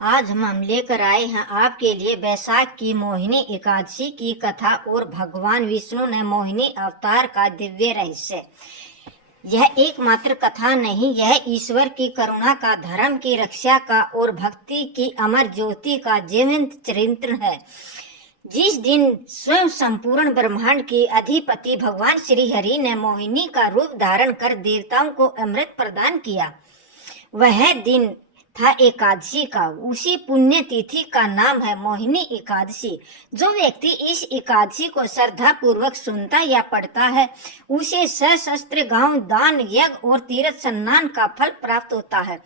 आज हम लेकर आए हैं आपके लिए बैसाख की मोहिनी एकादशी की कथा और भगवान विष्णु ने मोहिनी अवतार का दिव्य रहस्य। यह एकमात्र कथा नहीं, यह ईश्वर की करुणा का, धर्म की रक्षा का और भक्ति की अमर ज्योति का जीवंत चरित्र है। जिस दिन स्वयं संपूर्ण ब्रह्मांड के अधिपति भगवान श्री हरि ने मोहिनी का रूप धारण कर देवताओं को अमृत प्रदान किया, वह दिन था एकादशी का। उसी पुण्य तिथि का नाम है मोहिनी एकादशी। जो व्यक्ति इस एकादशी को श्रद्धा पूर्वक सुनता या पढ़ता है, उसे सशस्त्र गांव, दान, यज्ञ और तीर्थ स्नान का फल प्राप्त होता है।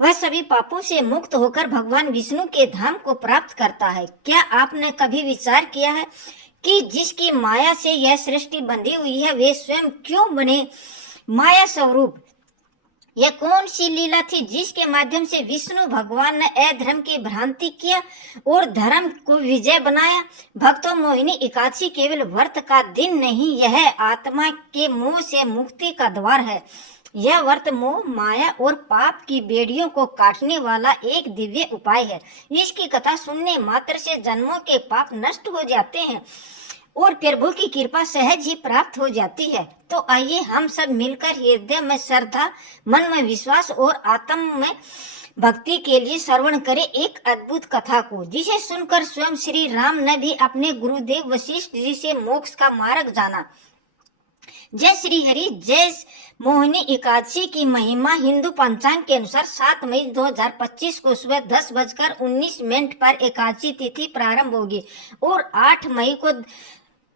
वह सभी पापों से मुक्त होकर भगवान विष्णु के धाम को प्राप्त करता है। क्या आपने कभी विचार किया है कि जिसकी माया से यह सृष्टि बंधी हुई है, वे स्वयं क्यों बने माया स्वरूप? यह कौन सी लीला थी जिसके माध्यम से विष्णु भगवान ने अधर्म की भ्रांति किया और धर्म को विजय बनाया? भक्तों, मोहिनी एकादशी केवल व्रत का दिन नहीं, यह आत्मा के मोह से मुक्ति का द्वार है। यह व्रत मोह, माया और पाप की बेड़ियों को काटने वाला एक दिव्य उपाय है। इसकी कथा सुनने मात्र से जन्मों के पाप नष्ट हो जाते हैं और प्रभु की कृपा सहज ही प्राप्त हो जाती है। तो आइए हम सब मिलकर हृदय में श्रद्धा, मन में विश्वास और आत्म में भक्ति के लिए श्रवण करें एक अद्भुत कथा को, जिसे सुनकर स्वयं श्री राम ने भी अपने गुरुदेव वशिष्ठ जी से मोक्ष का मार्ग जाना। जय श्री हरि, जय। मोहिनी एकादशी की महिमा हिंदू पंचांग के अनुसार 7 मई 2025 को सुबह 10:19 पर एकादशी तिथि प्रारंभ होगी और 8 मई को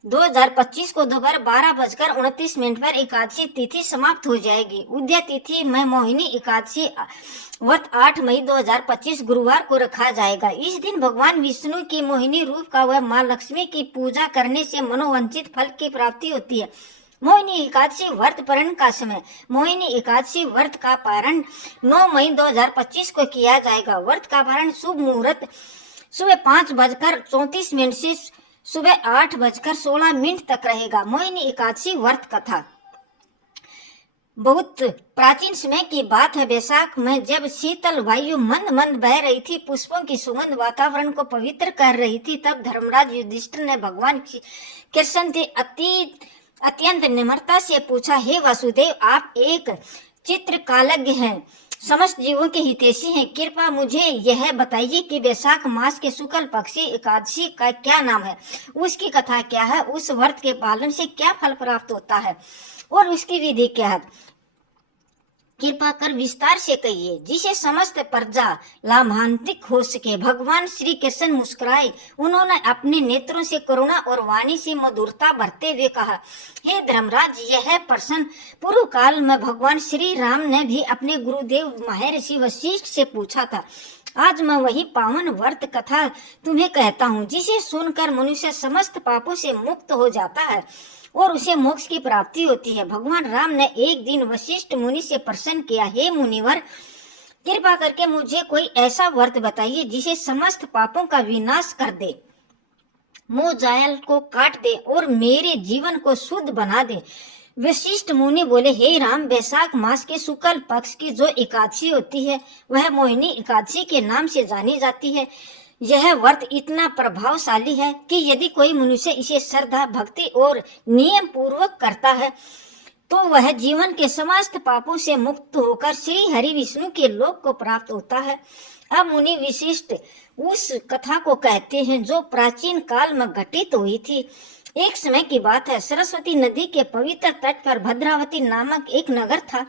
2025 को दोपहर 12:29 पर एकादशी तिथि समाप्त हो जाएगी। उदय तिथि में मोहिनी एकादशी व्रत 8 मई 2025 गुरुवार को रखा जाएगा। इस दिन भगवान विष्णु की मोहिनी रूप का व माँ लक्ष्मी की पूजा करने से मनोवांछित फल की प्राप्ति होती है। मोहिनी एकादशी व्रत पारण का समय। मोहिनी एकादशी व्रत का पारण 9 मई 2025 को किया जाएगा। व्रत का पारण शुभ मुहूर्त सुबह 5:34 से सुबह 8:16 तक रहेगा। मोहिनी एकादशी व्रत कथा बहुत प्राचीन समय की बात है। बैसाख में जब शीतल वायु मंद मंद बह रही थी, पुष्पों की सुगंध वातावरण को पवित्र कर रही थी, तब धर्मराज युधिष्ठिर ने भगवान कृष्ण से अत्यंत निम्रता से पूछा, हे वासुदेव, आप एक चित्रकालज्ञ हैं, समस्त जीवों के हितैषी हैं, कृपया मुझे यह बताइए कि बैसाख मास के शुक्ल पक्षी एकादशी का क्या नाम है, उसकी कथा क्या है, उस व्रत के पालन से क्या फल प्राप्त होता है और उसकी विधि क्या है, कृपा कर विस्तार से कहिए, जिसे समस्त प्रजा लाभान्वित हो सके। भगवान श्री कृष्ण मुस्कुराए। उन्होंने अपने नेत्रों से करुणा और वाणी से मधुरता भरते हुए कहा, हे धर्मराज, यह प्रश्न पूर्व काल में भगवान श्री राम ने भी अपने गुरुदेव महर्षि वशिष्ठ से पूछा था। आज मैं वही पावन व्रत कथा तुम्हें कहता हूँ, जिसे सुनकर मनुष्य समस्त पापों से मुक्त हो जाता है और उसे मोक्ष की प्राप्ति होती है। भगवान राम ने एक दिन वशिष्ठ मुनि से प्रश्न किया, हे मुनिवर, कृपा करके मुझे कोई ऐसा व्रत बताइए जिसे समस्त पापों का विनाश कर दे, मोह जाल को काट दे और मेरे जीवन को शुद्ध बना दे। वशिष्ठ मुनि बोले, हे राम, बैसाख मास के शुक्ल पक्ष की जो एकादशी होती है, वह मोहिनी एकादशी के नाम से जानी जाती है। यह व्रत इतना प्रभावशाली है कि यदि कोई मनुष्य इसे श्रद्धा, भक्ति और नियम पूर्वक करता है तो वह जीवन के समस्त पापों से मुक्त होकर श्री हरि विष्णु के लोक को प्राप्त होता है। अब मुनि विशिष्ट उस कथा को कहते हैं जो प्राचीन काल में घटित हुई थी। एक समय की बात है, सरस्वती नदी के पवित्र तट पर भद्रावती नामक एक नगर था।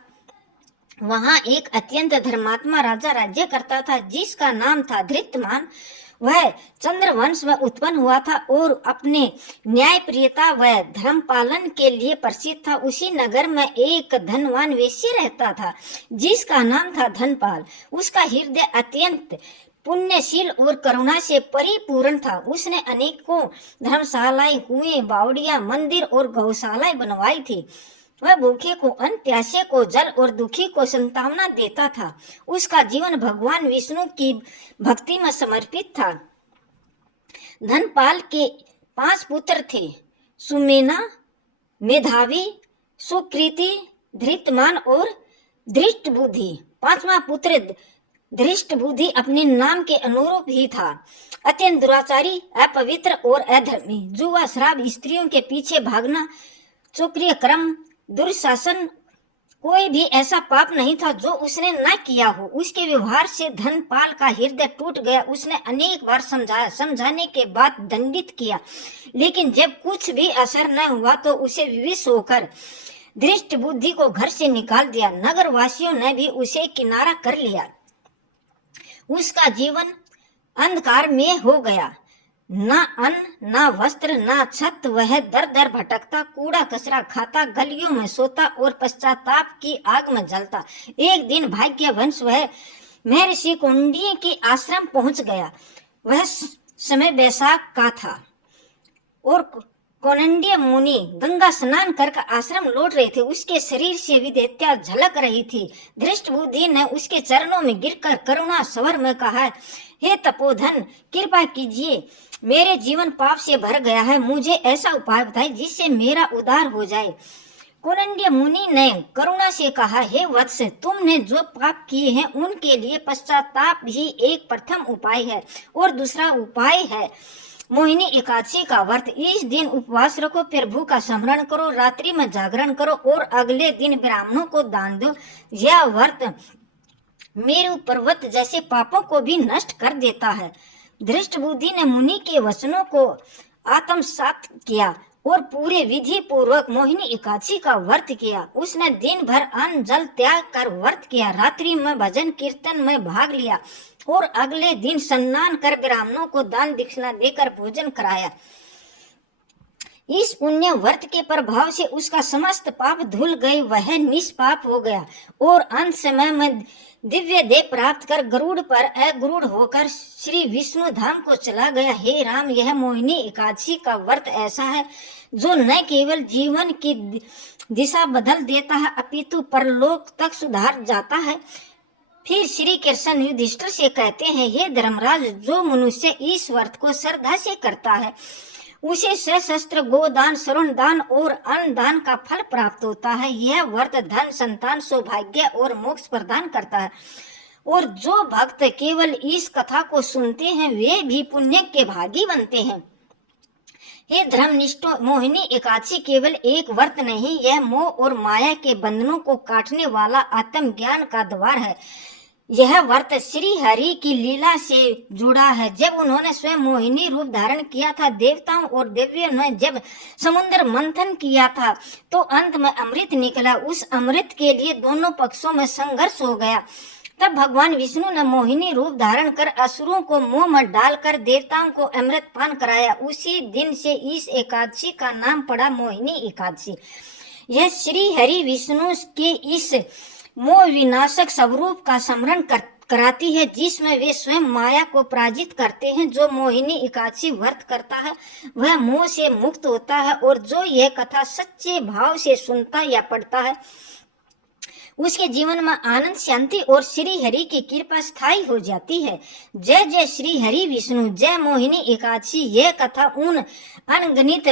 वहां एक अत्यंत धर्मात्मा राजा राज्य करता था, जिसका नाम था धृतमान। वह चंद्रवंश में उत्पन्न हुआ था और अपने न्याय प्रियता व धर्म पालन के लिए प्रसिद्ध था। उसी नगर में एक धनवान वेश्य रहता था, जिसका नाम था धनपाल। उसका हृदय अत्यंत पुण्यशील और करुणा से परिपूर्ण था। उसने अनेकों धर्मशालाएं, कुएं, बावड़ियां, मंदिर और गौशालाएं बनवाई थी। वह भूखे को अन्न, प्यासे को जल और दुखी को सांत्वना देता था। उसका जीवन भगवान विष्णु की भक्ति में समर्पित था। धनपाल के 5 पुत्र थे, सुमेना, मेधावी, सुकृति, धृतमान और धृष्ट बुद्धि। 5वां पुत्र धृष्ट बुद्धि अपने नाम के अनुरूप ही था। अत्यंत दुराचारी, अपवित्र और अधर्मी, जुआ, शराब, स्त्रियों के पीछे भागना, चोक्रिय क्रम, दुर्शासन, कोई भी ऐसा पाप नहीं था जो उसने न किया हो। उसके व्यवहार से धनपाल का हृदय टूट गया। उसने अनेक बार समझाया, समझाने के बाद दंडित किया, लेकिन जब कुछ भी असर न हुआ तो उसे विवश होकर धृष्ट बुद्धि को घर से निकाल दिया। नगर वासियों ने भी उसे किनारा कर लिया। उसका जीवन अंधकार में हो गया। ना अन्न, ना वस्त्र, ना छत। वह दर दर भटकता, कूड़ा कचरा खाता, गलियों में सोता और पश्चाताप की आग में जलता। एक दिन भाग्यवंश वह महर्षि कौंडिन्य के आश्रम पहुंच गया। वह समय बैसाख का था और कौंडिन्य मुनि गंगा स्नान कर आश्रम लौट रहे थे। उसके शरीर से विद्युत्ता झलक रही थी। धृष्ट बुद्धि ने उसके चरणों में गिरकर करुणा स्वर में कहा, हे तपोधन, कृपा कीजिए, मेरे जीवन पाप से भर गया है। मुझे ऐसा उपाय बताइए जिससे मेरा उद्धार हो जाए। कौंडिन्य मुनि ने करुणा से कहा, हे वत्स, तुमने जो पाप किए हैं उनके लिए पश्चाताप ही एक प्रथम उपाय है और दूसरा उपाय है मोहिनी एकादशी का व्रत। इस दिन उपवास रखो, प्रभु का स्मरण करो, रात्रि में जागरण करो और अगले दिन ब्राह्मणों को दान दो। यह व्रत मेरु पर्वत जैसे पापों को भी नष्ट कर देता है। धृष्ट बुद्धि ने मुनि के वचनों को आत्मसात किया और पूरे विधि पूर्वक मोहिनी एकादशी का व्रत किया। उसने दिन भर अन्न जल त्याग कर व्रत किया, रात्रि में भजन कीर्तन में भाग लिया और अगले दिन स्नान कर ब्राह्मणों को दान दक्षिणा देकर भोजन कराया। इस पुण्य व्रत के प्रभाव से उसका समस्त पाप धुल गए। वह निष्पाप हो गया और अंत समय में दिव्य देह प्राप्त कर गरुड़ पर अगरुड़ होकर श्री विष्णु धाम को चला गया। हे राम, यह मोहिनी एकादशी का व्रत ऐसा है जो न केवल जीवन की दिशा बदल देता है अपितु परलोक तक सुधार जाता है। फिर श्री कृष्ण युधिष्ठिर से कहते हैं, हे धर्मराज, जो मनुष्य इस व्रत को श्रद्धा से करता है उसे सशस्त्र गोदान, श्रवण दान और अन्न दान का फल प्राप्त होता है। यह व्रत धन, संतान, सौभाग्य और मोक्ष प्रदान करता है। और जो भक्त केवल इस कथा को सुनते हैं वे भी पुण्य के भागी बनते हैं। हे धर्मनिष्ठों, मोहिनी एकादशी केवल एक व्रत नहीं, यह मोह और माया के बंधनों को काटने वाला आत्मज्ञान का द्वार है। यह व्रत श्री हरि की लीला से जुड़ा है। जब उन्होंने स्वयं मोहिनी रूप धारण किया था, देवताओं और देवियों ने जब समुद्र मंथन किया था तो अंत में अमृत निकला। उस अमृत के लिए दोनों पक्षों में संघर्ष हो गया। तब भगवान विष्णु ने मोहिनी रूप धारण कर असुरों को मुंह में डालकर देवताओं को अमृत पान कराया। उसी दिन से इस एकादशी का नाम पड़ा मोहिनी एकादशी। यह श्री हरि विष्णु के इस मोह विनाशक स्वरूप का स्मरण कराती है जिसमें वे स्वयं माया को पराजित करते हैं। जो मोहिनी एकादशी व्रत करता है वह मोह से मुक्त होता है और जो यह कथा सच्चे भाव से सुनता या पढ़ता है उसके जीवन में आनंद, शांति और श्री हरि की कृपा स्थायी हो जाती है। जय जय श्री हरि विष्णु, जय मोहिनी एकादशी। यह कथा उन अनगिनत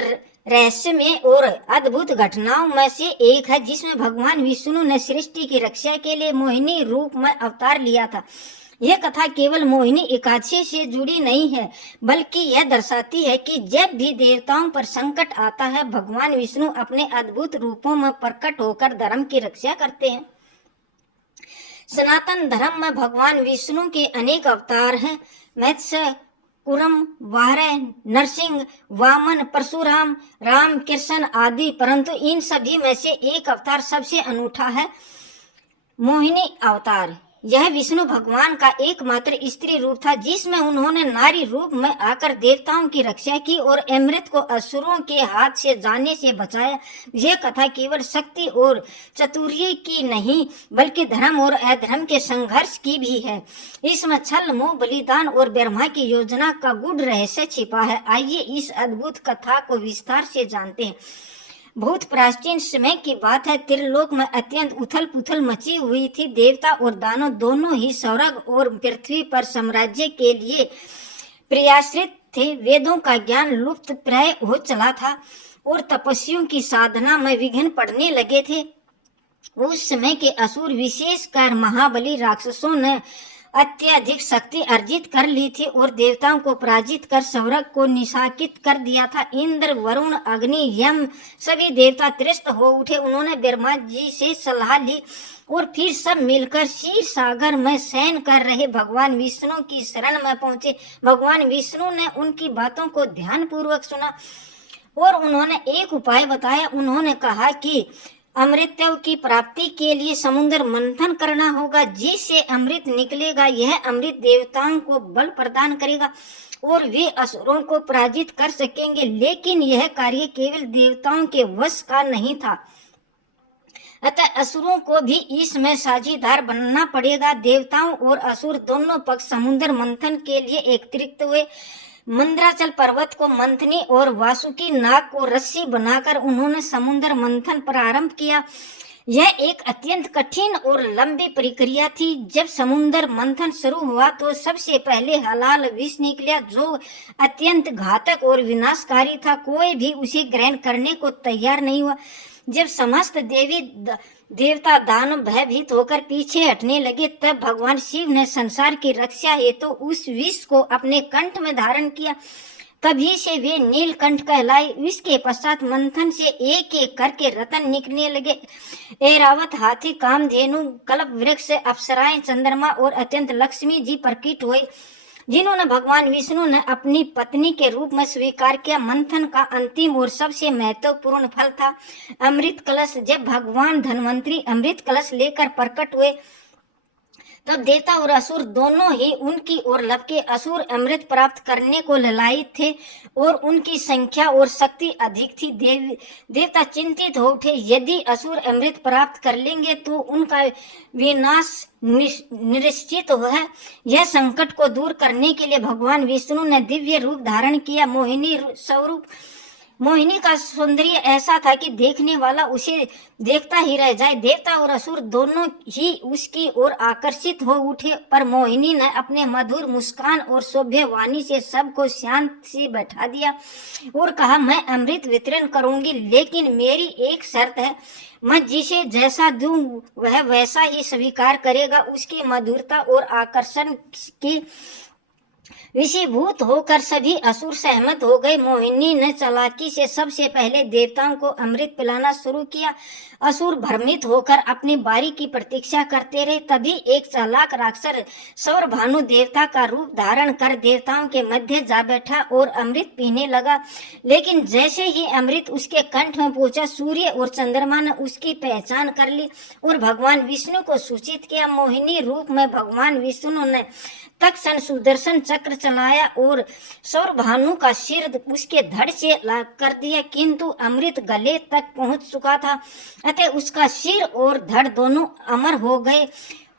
रहस्यमय और अद्भुत घटनाओं में से एक है जिसमें भगवान विष्णु ने सृष्टि की रक्षा के लिए मोहिनी रूप में अवतार लिया था। यह कथा केवल मोहिनी एकादशी से जुड़ी नहीं है बल्कि यह दर्शाती है कि जब भी देवताओं पर संकट आता है भगवान विष्णु अपने अद्भुत रूपों में प्रकट होकर धर्म की रक्षा करते हैं। सनातन धर्म में भगवान विष्णु के अनेक अवतार हैं। मत्स्य, कुरम, वाराह, नरसिंह, वामन, परशुराम, राम, कृष्ण आदि, परंतु इन सभी में से एक अवतार सबसे अनूठा है, मोहिनी अवतार। यह विष्णु भगवान का एकमात्र स्त्री रूप था जिसमें उन्होंने नारी रूप में आकर देवताओं की रक्षा की और अमृत को असुरों के हाथ से जाने से बचाया। यह कथा केवल शक्ति और चातुर्य की नहीं बल्कि धर्म और अधर्म के संघर्ष की भी है। इसमें छल, मोह, बलिदान और ब्रह्मा की योजना का गूढ़ रहस्य छिपा है। आइए इस अद्भुत कथा को विस्तार से जानते हैं। बहुत प्राचीन समय की बात है। त्रिलोक में अत्यंत उथल पुथल मची हुई थी। देवता और दानव दोनों ही स्वर्ग और पृथ्वी पर साम्राज्य के लिए प्रयासरत थे। वेदों का ज्ञान लुप्त प्राय हो चला था और तपस्वियों की साधना में विघ्न पड़ने लगे थे। उस समय के असुर, विशेषकर महाबली राक्षसों ने अत्यधिक शक्ति अर्जित कर ली थी और देवताओं को पराजित कर स्वर्ग को निशाकित कर दिया था। इंद्र, वरुण, अग्नि, यम सभी देवता त्रस्त हो उठे। उन्होंने ब्रह्मा जी से सलाह ली और फिर सब मिलकर क्षीर सागर में शयन कर रहे भगवान विष्णु की शरण में पहुंचे। भगवान विष्णु ने उनकी बातों को ध्यान पूर्वक सुना और उन्होंने एक उपाय बताया। उन्होंने कहा कि अमृतत्व की प्राप्ति के लिए समुद्र मंथन करना होगा, जिससे अमृत निकलेगा। यह अमृत देवताओं को बल प्रदान करेगा और वे असुरों को पराजित कर सकेंगे। लेकिन यह कार्य केवल देवताओं के वश का नहीं था, अतः असुरों को भी इसमें साझीदार बनना पड़ेगा। देवताओं और असुर दोनों पक्ष समुद्र मंथन के लिए एकत्रित हुए। मंद्राचल पर्वत को मंथनी और वासुकी नाग को रस्सी बनाकर उन्होंने समुद्र मंथन प्रारंभ किया। यह एक अत्यंत कठिन और लंबी प्रक्रिया थी। जब समुद्र मंथन शुरू हुआ तो सबसे पहले हलाल विष निकला, जो अत्यंत घातक और विनाशकारी था। कोई भी उसे ग्रहण करने को तैयार नहीं हुआ। जब समस्त देवता दानव भयभीत होकर पीछे हटने लगे, तब भगवान शिव ने संसार की रक्षा हेतु उस विष को अपने कंठ में धारण किया। तभी से वे नीलकंठ कहलाए। इसके पश्चात मंथन से एक एक करके रत्न निकलने लगे। ऐरावत, हाथी, कामधेनु, कल्प वृक्ष, अप्सराएं, चंद्रमा और अत्यंत लक्ष्मी जी प्रकट हुए, जिन्होंने भगवान विष्णु ने अपनी पत्नी के रूप में स्वीकार किया। मंथन का अंतिम और सबसे महत्वपूर्ण फल था अमृत कलश। जब भगवान धन्वंतरी अमृत कलश लेकर प्रकट हुए, तब देवता और असुर दोनों ही उनकी ओर लपके। असुर अमृत प्राप्त करने को ललायित थे और उनकी संख्या और शक्ति अधिक थी। देवता चिंतित हो उठे। यदि असुर अमृत प्राप्त कर लेंगे तो उनका विनाश निश्चित है। यह संकट को दूर करने के लिए भगवान विष्णु ने दिव्य रूप धारण किया। मोहिनी स्वरूप। मोहिनी का सौंदर्य ऐसा था कि देखने वाला उसे देखता ही रह जाए। देवता और असुर दोनों ही उसकी ओर आकर्षित हो उठे, पर मोहिनी ने अपने मधुर मुस्कान और सौम्य वाणी से सबको शांत से बैठा दिया और कहा, मैं अमृत वितरण करूंगी, लेकिन मेरी एक शर्त है। मैं जिसे जैसा दूं वह वैसा ही स्वीकार करेगा। उसकी मधुरता और आकर्षण की विषीभूत होकर सभी असुर सहमत हो गए। मोहिनी ने चालाकी से सबसे पहले देवताओं को अमृत पिलाना शुरू किया। असुर भ्रमित होकर अपनी बारी की प्रतीक्षा करते रहे। तभी एक चालाक राक्षस सौरभानु देवता का रूप धारण कर देवताओं के मध्य जा बैठा और अमृत पीने लगा। लेकिन जैसे ही अमृत उसके कंठ में पहुंचा, सूर्य और चंद्रमा ने उसकी पहचान कर ली और भगवान विष्णु को सूचित किया। मोहिनी रूप में भगवान विष्णु ने तत्क्षण सुदर्शन चक्र चलाया और सौरभानु का सिर उसके धड़ से कर दिया, किंतु अमृत गले तक पहुंच चुका था, अतः उसका सिर और धड़ दोनों अमर हो गए।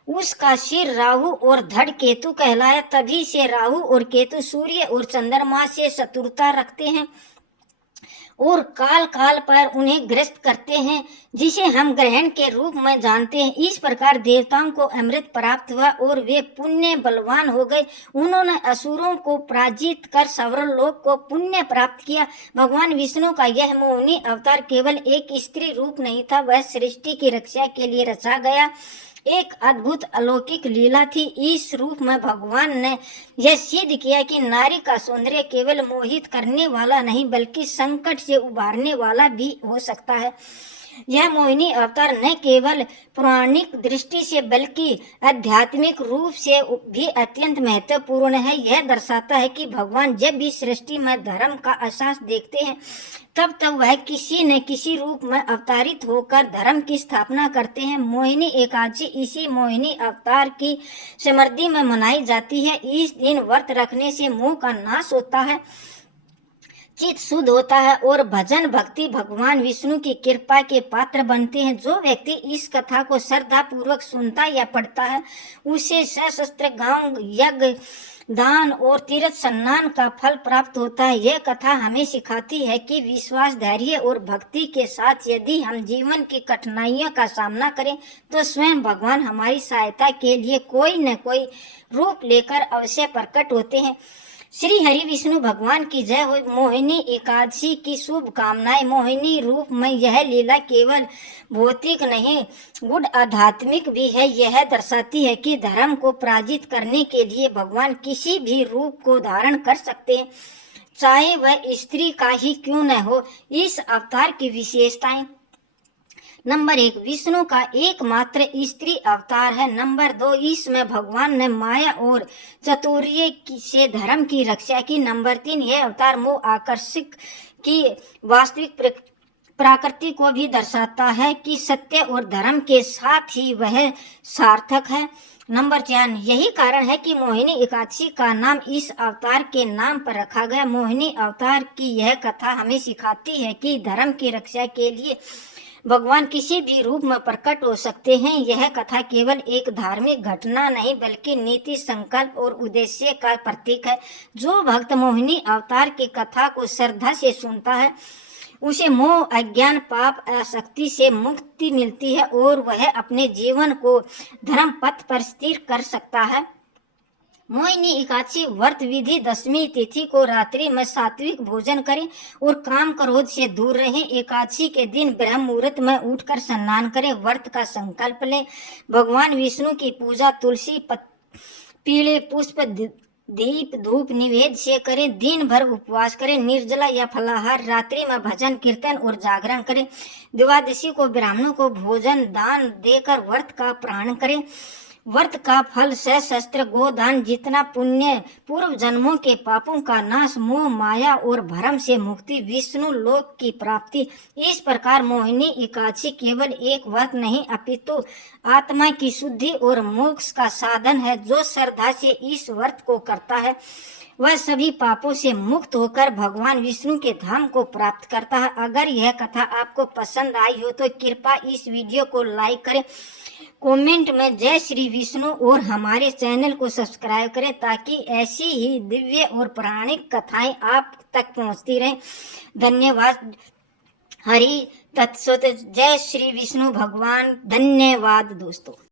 उसका सिर राहु और धड़ केतु कहलाया। तभी से राहु और केतु सूर्य और चंद्रमा से शत्रुता रखते हैं और काल काल पर उन्हें ग्रस्त करते हैं, जिसे हम ग्रहण के रूप में जानते हैं। इस प्रकार देवताओं को अमृत प्राप्त हुआ और वे पुण्य बलवान हो गए। उन्होंने असुरों को पराजित कर स्वर्गलोक को पुण्य प्राप्त किया। भगवान विष्णु का यह मोहिनी अवतार केवल एक स्त्री रूप नहीं था, वह सृष्टि की रक्षा के लिए रचा गया एक अद्भुत अलौकिक लीला थी। इस रूप में भगवान ने यह सिद्ध किया कि नारी का सौंदर्य केवल मोहित करने वाला नहीं, बल्कि संकट से उबारने वाला भी हो सकता है। यह मोहिनी अवतार न केवल पौराणिक दृष्टि से बल्कि आध्यात्मिक रूप से भी अत्यंत महत्वपूर्ण है। यह दर्शाता है कि भगवान जब भी सृष्टि में धर्म का एहसास देखते हैं, तब वह किसी न किसी रूप में अवतारित होकर धर्म की स्थापना करते हैं। मोहिनी एकादशी इसी मोहिनी अवतार की समृद्धि में मनाई जाती है। इस दिन व्रत रखने से मोह का नाश होता है, चित्त शुद्ध होता है और भजन भक्ति भगवान विष्णु की कृपा के पात्र बनते हैं। जो व्यक्ति इस कथा को श्रद्धा पूर्वक सुनता या पढ़ता है, उसे सशस्त्र गांव, यज्ञ, दान और तीर्थ स्नान का फल प्राप्त होता है। यह कथा हमें सिखाती है कि विश्वास, धैर्य और भक्ति के साथ यदि हम जीवन की कठिनाइयों का सामना करें, तो स्वयं भगवान हमारी सहायता के लिए कोई न कोई रूप लेकर अवश्य प्रकट होते हैं। श्री हरि विष्णु भगवान की जय हो। मोहिनी एकादशी की शुभकामनाएं। मोहिनी रूप में यह लीला केवल भौतिक नहीं, गुण आध्यात्मिक भी है। यह दर्शाती है कि धर्म को पराजित करने के लिए भगवान किसी भी रूप को धारण कर सकते हैं, चाहे वह स्त्री का ही क्यों न हो। इस अवतार की विशेषताएं। नंबर 1, विष्णु का एकमात्र स्त्री अवतार है। नंबर 2, इसमें भगवान ने माया और चातुर्य से धर्म की रक्षा की। नंबर 3, यह अवतार मोह आकर्षक की वास्तविक प्रकृति को भी दर्शाता है कि सत्य और धर्म के साथ ही वह सार्थक है। नंबर 4, यही कारण है कि मोहिनी एकादशी का नाम इस अवतार के नाम पर रखा गया। मोहिनी अवतार की यह कथा हमें सिखाती है कि धर्म की रक्षा के लिए भगवान किसी भी रूप में प्रकट हो सकते हैं। यह कथा केवल एक धार्मिक घटना नहीं बल्कि नीति, संकल्प और उद्देश्य का प्रतीक है। जो भक्त मोहिनी अवतार की कथा को श्रद्धा से सुनता है, उसे मोह, अज्ञान, पाप, आसक्ति से मुक्ति मिलती है और वह अपने जीवन को धर्म पथ पर स्थिर कर सकता है। मोहिनी एकादशी व्रत विधि। दशमी तिथि को रात्रि में सात्विक भोजन करें और काम क्रोध से दूर रहें। एकादशी के दिन ब्रह्म मुहूर्त में उठकर स्नान करें। व्रत का संकल्प लें। भगवान विष्णु की पूजा तुलसी पीले पुष्प, दीप, धूप, निवेद्य से करें। दिन भर उपवास करें, निर्जला या फलाहार। रात्रि में भजन, कीर्तन और जागरण करें। द्वादशी को ब्राह्मणों को भोजन दान देकर व्रत का प्राण करें। व्रत का फल सशस्त्र गोदान, जितना पुण्य, पूर्व जन्मों के पापों का नाश, मोह माया और भ्रम से मुक्ति, विष्णु लोक की प्राप्ति। इस प्रकार मोहिनी एकादशी केवल एक व्रत नहीं अपितु आत्मा की शुद्धि और मोक्ष का साधन है। जो श्रद्धा से इस व्रत को करता है वह सभी पापों से मुक्त होकर भगवान विष्णु के धाम को प्राप्त करता है। अगर यह कथा आपको पसंद आई हो तो कृपया इस वीडियो को लाइक करें, कमेंट में जय श्री विष्णु और हमारे चैनल को सब्सक्राइब करें ताकि ऐसी ही दिव्य और पौराणिक कथाएं आप तक पहुंचती रहें। धन्यवाद। हरि तत्सत। जय श्री विष्णु भगवान। धन्यवाद दोस्तों।